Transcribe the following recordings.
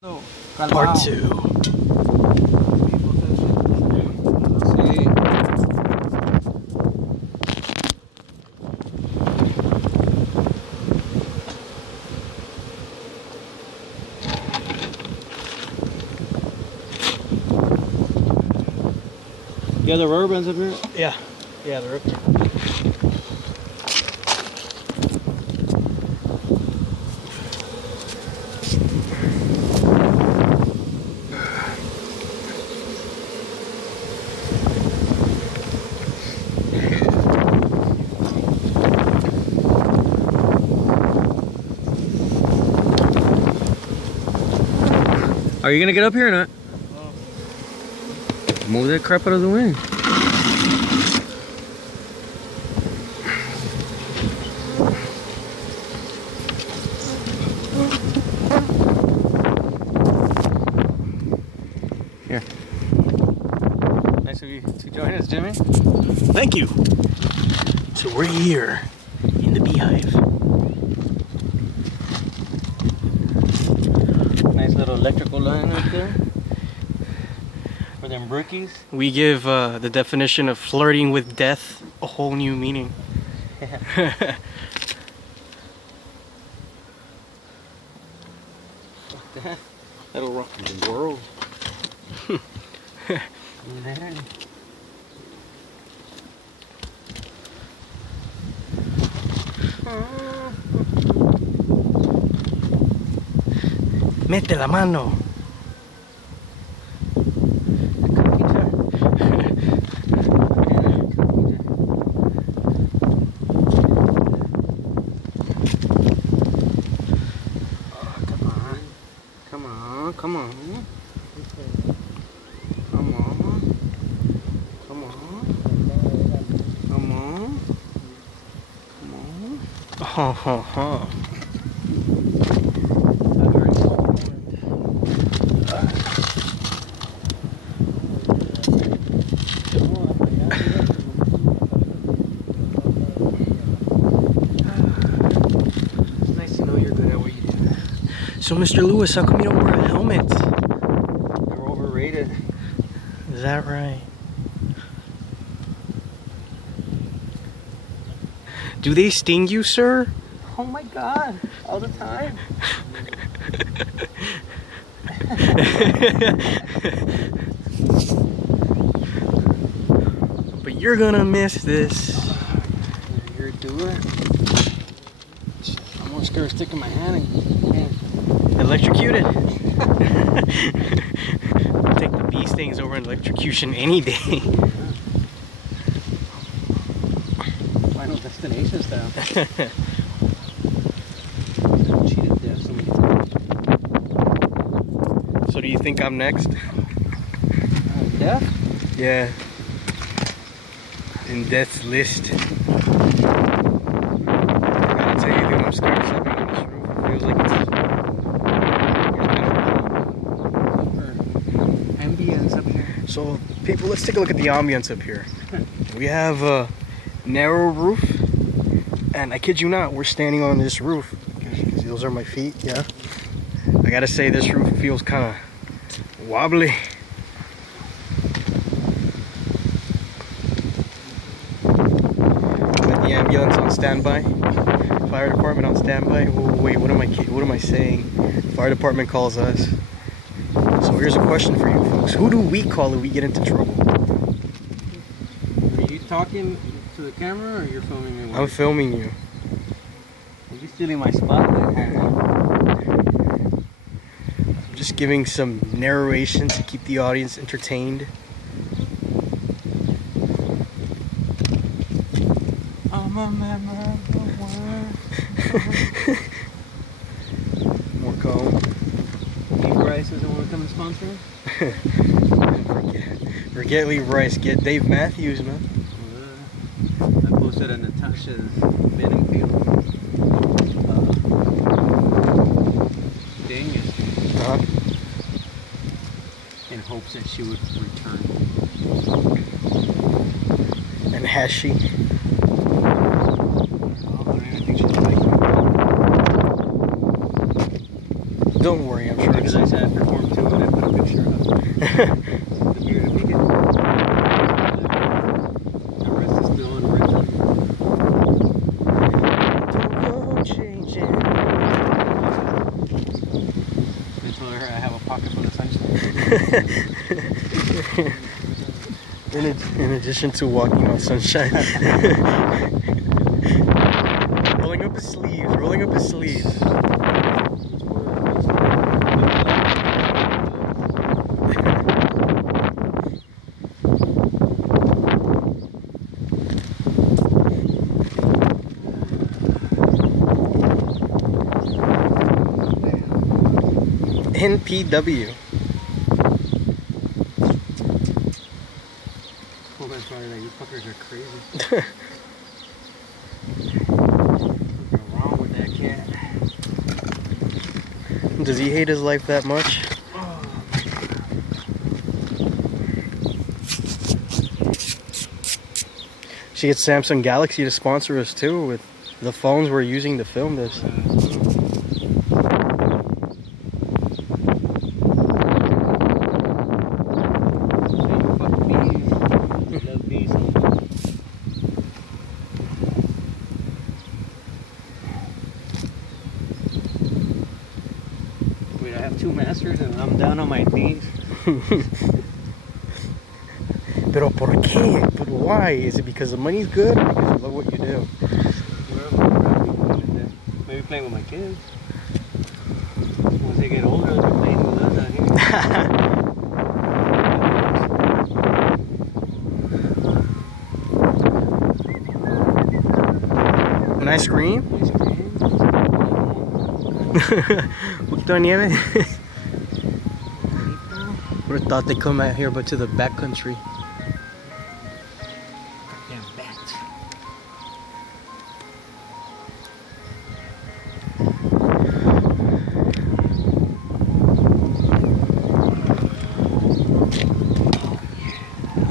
Part 2. You got the rubber bands up here? Yeah. Yeah, they're up there. Are you gonna get up here or not? Move that crap out of the way. Here. Nice of you to join us, Jimmy. Thank you. So we're here in the beehive. Nice little electrical line right there. For them brickies. We give the definition of flirting with death a whole new meaning. That'll rock the world. Mete la mano. Come on. Come on. Ha ha ha. It's nice to know you're good at what you do. So Mr. Lewis, how come you don't wear a helmet? They're overrated. Is that right? Do they sting you, sir? Oh my god, all the time. But you're gonna miss this. You're doing it. I'm more scared of sticking my hand in. Electrocuted. I'll take the bee stings over electrocution any day. Final destination style. Cheated death so many times. So do you think I'm next? Death? Yeah. In death's list. I gotta tell you, dude, I'm scared of stepping on this roof. It feels like it's ambience up here. So, people, let's take a look at the ambience up here. We have a narrow roof, and I kid you not, we're standing on this roof. Because those are my feet, yeah. I gotta say, this roof feels kind of wobbly. Got the ambulance on standby. Fire department on standby. Oh, wait, what am I saying? Fire department calls us. So here's a question for you folks. Who do we call if we get into trouble? Are you talking to the camera or you're filming me? I'm filming you. Are you stealing my spotlight? I'm just giving some narration to keep the audience entertained. More calm. Lee Bryce doesn't want to come and sponsor us? Forget Lee Bryce, get Dave Matthews, man. I posted on Natasha's Bedingfield thing yesterday in hopes that she would return. And has she? I think she's like, Don't worry, I'm sure because I said I performed too and I put a picture of the beer to make it. The rest is still unwritten. Don't change it. I told her I have a pocket full of sunshine. In addition to walking on sunshine. Rolling up his sleeves, rolling up his sleeves. NPW. Oh, that's why you fuckers are crazy. What's wrong with that cat? Does he hate his life that much? Should get Samsung Galaxy to sponsor us too with the phones we're using to film this. Wait, I have 2 masters and I'm down on my knees. Pero por qué? But why? Is it because the money's good or because you love what you do? Maybe playing with my kids. Once they get older, they'll be playing with us out here. An ice cream? Ice cream. Poquito de nieve. Would have thought they come out here but to the back country. Goddamn bats.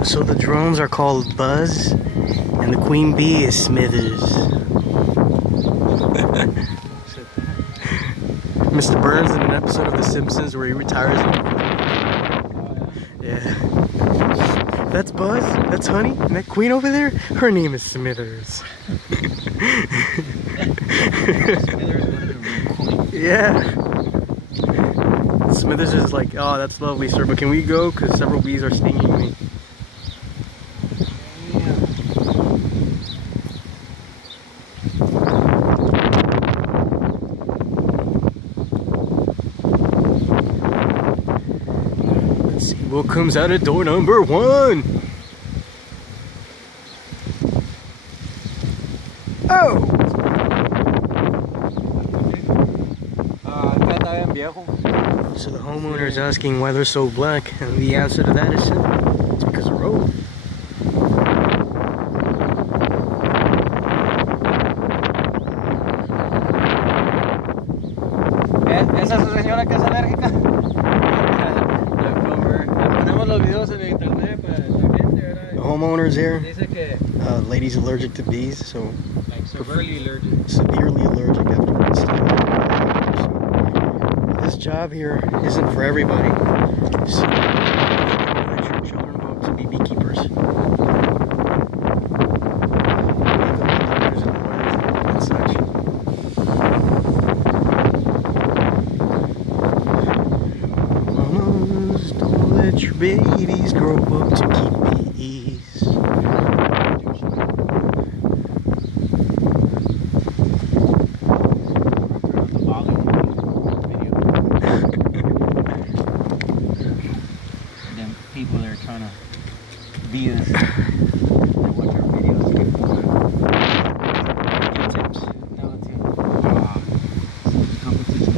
So the drones are called Buzz and the queen bee is Smithers. Mr. Burns in an episode of The Simpsons where he retires. Yeah. That's Buzz. That's Honey. And that queen over there, her name is Smithers. Yeah. Smithers is like, oh, that's lovely, sir, but can we go? Because several bees are stinging me. What comes out of door number 1? Oh! So the homeowner is asking why they're so black, and the answer to that is simple. It's because of road. ¿Esa es su señora que es alérgica? Los videos en internet para la gente, ¿verdad? The homeowner's here. Dice que Lady's allergic to bees, so like severely allergic. severely allergic after installing. So this job here isn't for everybody. So let your children grow up to be beekeepers. And such. Mamas, don't let your babies grow up to keep bees. Them people that are trying to be us. They watch our videos to get tips. No, it's competition.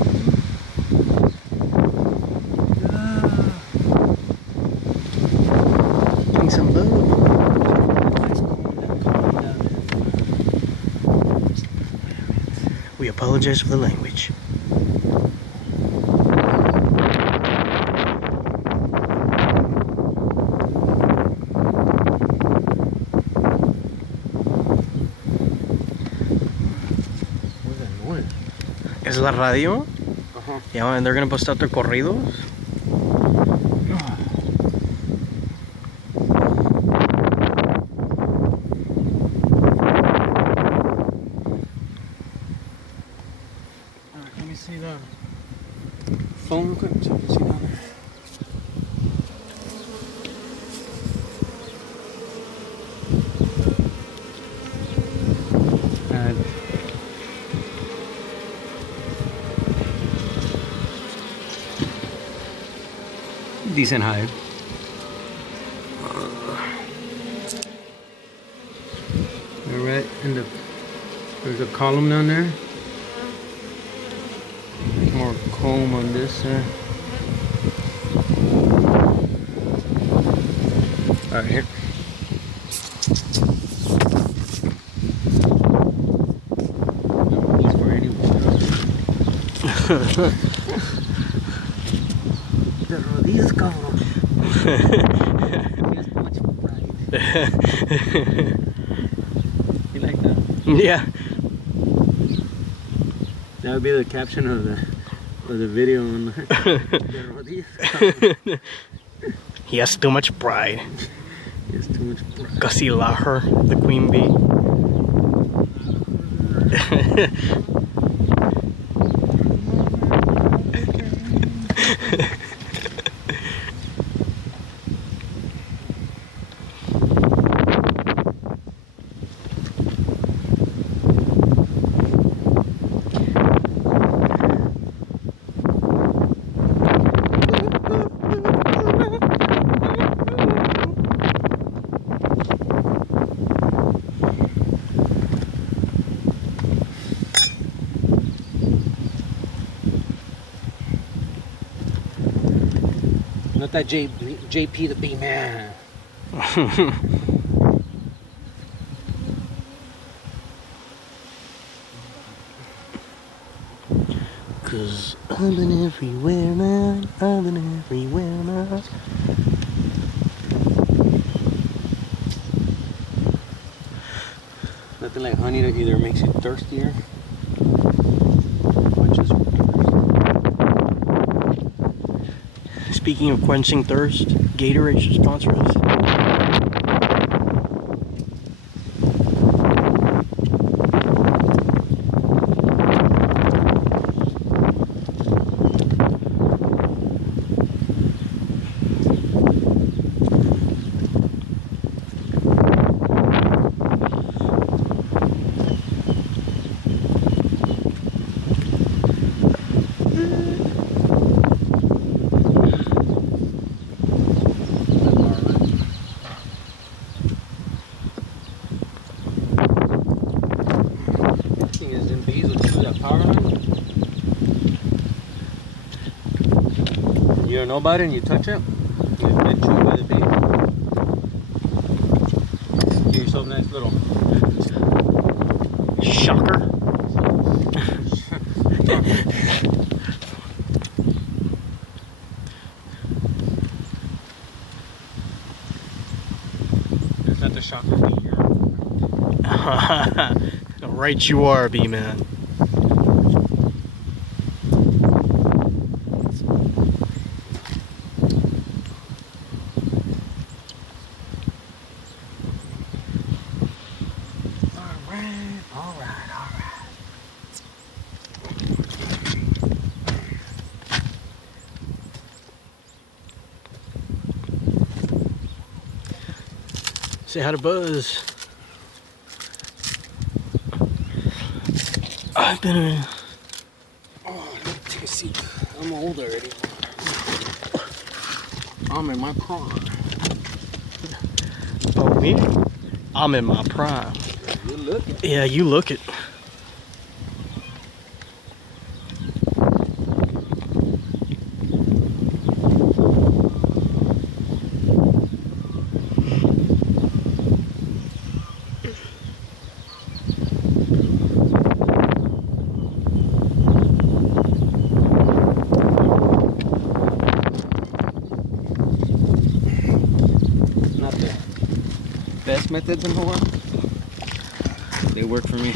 Getting some love. We apologize for the language. What's that noise? ¿Es la radio? Uh-huh. Yeah, and they're gonna bust out their corridos. Alright, let me see the phone quick so I can see down there. Decent hive. Alright, and there's a column down there. More comb on this side. Alright, here. These for anyone. These cabrón. Tienes too much pride. You like that? Yeah. That would be the caption of the video. On He has too much pride. He has too much pride. Casi la her, the queen bee. Not that JP the bee man. Cause I've been everywhere, man. I've been everywhere, man. Nothing like honey that either makes you thirstier or quenches your thirst. Speaking of quenching thirst, Gatorade should sponsor us. You don't know about it and you touch it, you've been chewed by the bee. Give yourself a nice little shocker. There's not the shocker bee here. Right you are, bee man. Say hi to Buzz. I've been in. Oh, let me take a seat. I'm old already. I'm in my prime. Oh, me? I'm in my prime. You look it. Yeah, you look it. Best methods in Hawaii. They work for me.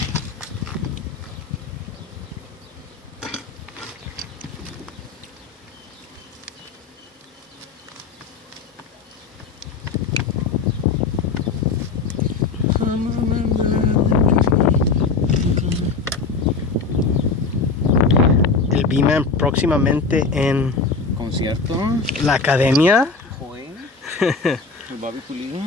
El Beeman próximamente en Concierto. la academia. Joder. El Bobby Pulido.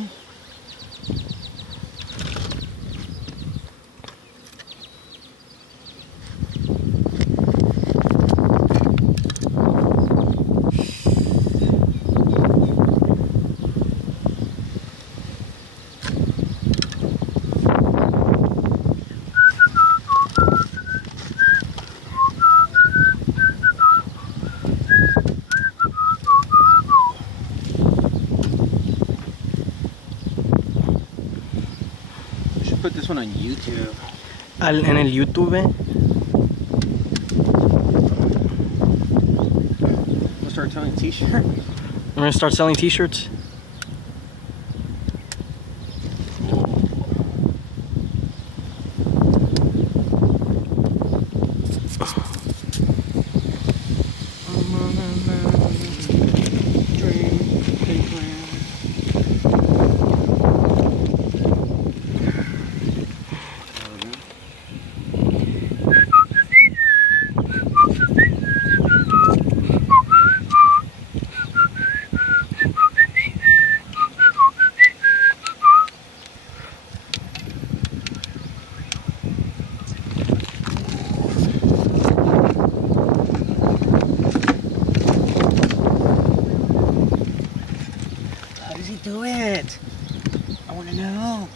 Put this one on YouTube. En el YouTube. We'll start selling t-shirts. We're gonna start selling t-shirts. Do it. I want to know.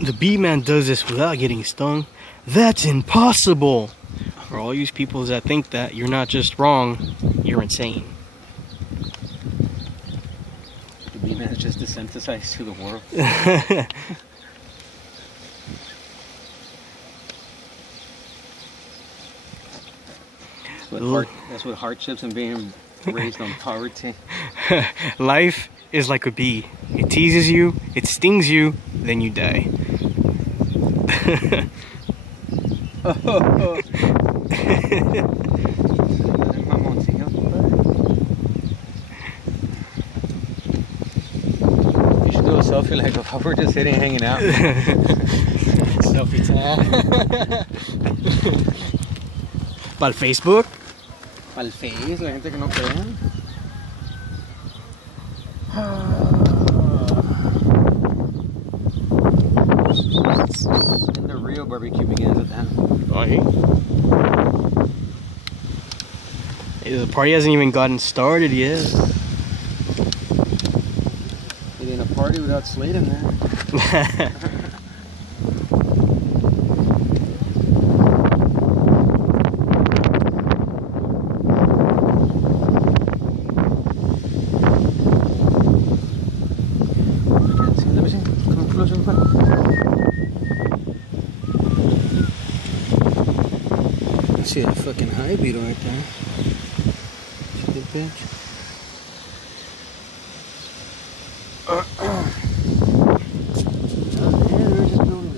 The Beeman does this without getting stung. That's impossible. For all you people that think that, you're not just wrong, you're insane. The Beeman is just desensitized to the world. That's what hardships and being raised on poverty. Life is like a bee. It teases you, it stings you, then you die. You should do a selfie like if we're just sitting hanging out. Selfie time. ¿Para el Facebook? Para el Face, la gente que no cree. And the real barbecue begins at that. Oh, the party hasn't even gotten started yet. It ain't a party without Slayton there. See that fucking hive beetle right there. Stupid bitch. Oh, yeah, they're just building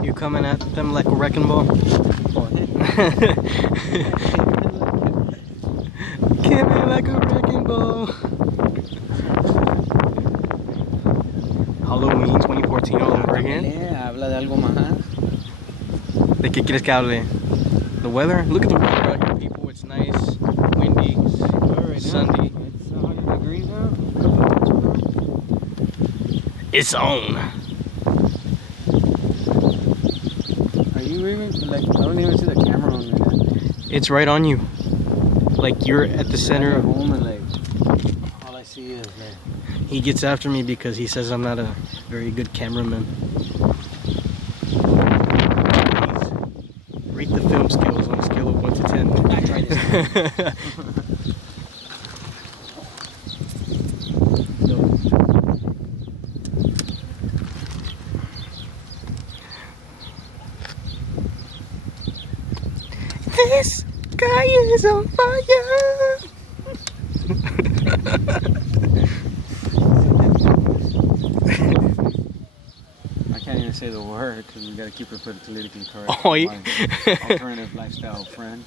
it. You coming at them like a wrecking ball? Coming like a wrecking ball. Halloween 2014 all over again. Habla de algo más. ¿De qué quieres que hable? The weather? Look at the weather out here, people. It's nice, windy, sunny. It's 100 degrees now. It's on. Are you even like? I don't even see the camera on there. It's right on you. Like you're at the center of of home and like all I see is like. He gets after me because he says I'm not a very good cameraman. Please rate the film skills on a scale of 1 to 10. I tried this. This guy is on fire. gonna say the word because we gotta keep it politically correct. Oh, yeah. My alternative lifestyle friends.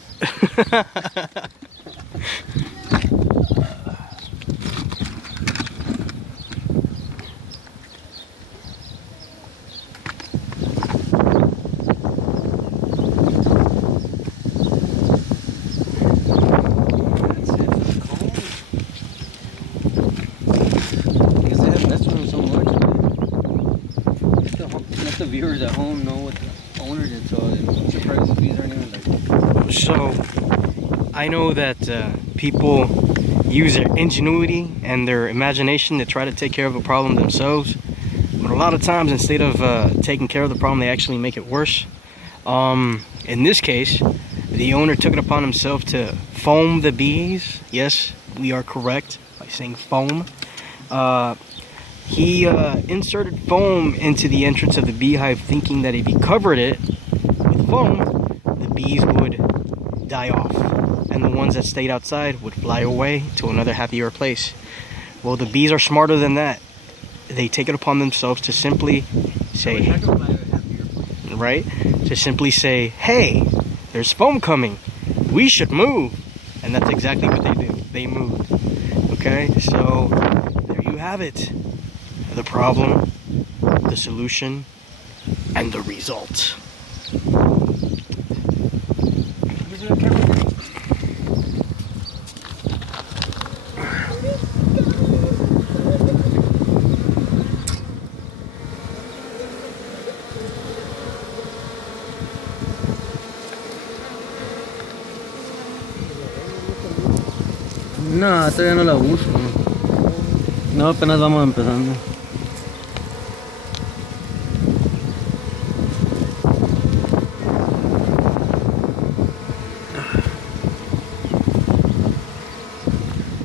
Let the viewers at home know what the owner did, so I'm surprised the bees aren't even like. So, I know that people use their ingenuity and their imagination to try to take care of a problem themselves, but a lot of times instead of taking care of the problem, they actually make it worse. In this case, the owner took it upon himself to foam the bees. Yes, we are correct by saying foam. He inserted foam into the entrance of the beehive, thinking that if he covered it with foam, the bees would die off, and the ones that stayed outside would fly away to another happier place. Well, the bees are smarter than that. They take it upon themselves to simply say, right? To simply say, hey, there's foam coming. We should move. And that's exactly what they do. They move. Okay, so there you have it. The problem, the solution, and the result. No, todavía no la uso. No, apenas vamos empezando.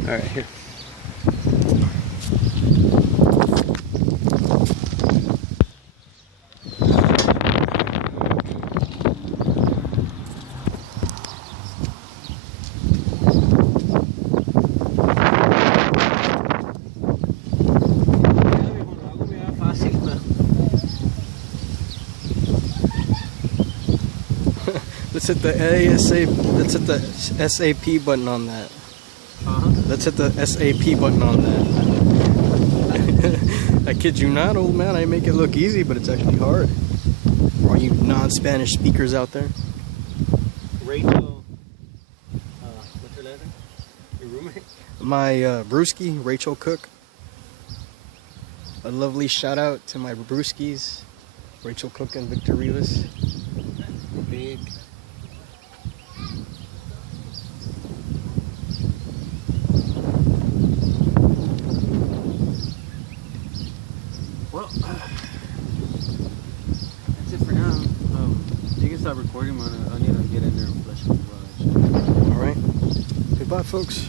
All right, here. Let's hit the let's hit the SAP button on that. Let's hit the SAP button on that. I kid you not, old man. I make it look easy, but it's actually hard. For all you non-Spanish speakers out there. Rachel, what's her last name? Your roommate? My brewski, Rachel Cook. A lovely shout out to my brewskis, Rachel Cook and Victor Rivas. Big. Well, that's it for now. You can stop recording, man. I need to get in there and flush the garage. All right. Goodbye, folks.